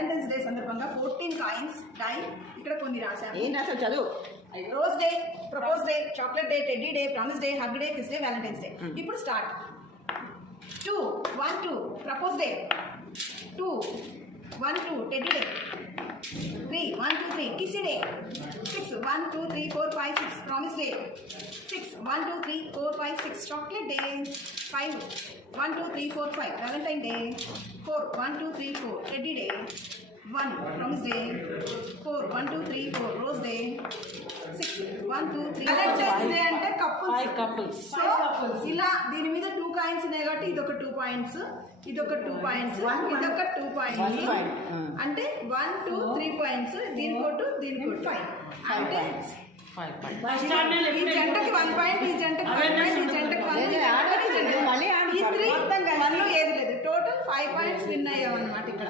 Valentine's day సందర్భంగా 14 coins die ఇక్కడ కొన్ని రాశాను. ఏం రాసావు చదువు. Rose day, propose day, chocolate day, teddy day, promise day, hug day, kiss day, valentine's day. ఇప్పుడు start. 2 1 2 propose day, 2 1 2 teddy day, 3 1 2 3 kiss day, 6 1 2 3 4 5 6 promise day, 6 1 2 3 4 5 6 chocolate day, 5 1 2 3 4 5 valentine day, 4 1 2 3 4 teddy day, 1 promise day, 4 1 2 3 4 rose day, 6 1 2 3 Valentine's day అంటే couples. So ఇలా దీని మీద 2 coins ఉన్నాయి కాబట్టి ఇదొక 2 points, ఇదొక 2 points, ఇదొక 2 పాయింట్స్, అంటే 1 2 3 పాయింట్స్, దీనికోటు దీనికోటు 5. అంటే ఈ జంటకి 1 పాయింట్, ఈ జంటకి 1 పాయింట్, ఈ జంటకి 1, ఈ 3 1 ఏది లేదు, టోటల్ 5 పాయింట్స్ విన్ అయ్యామన్నమాట ఇక్కడ.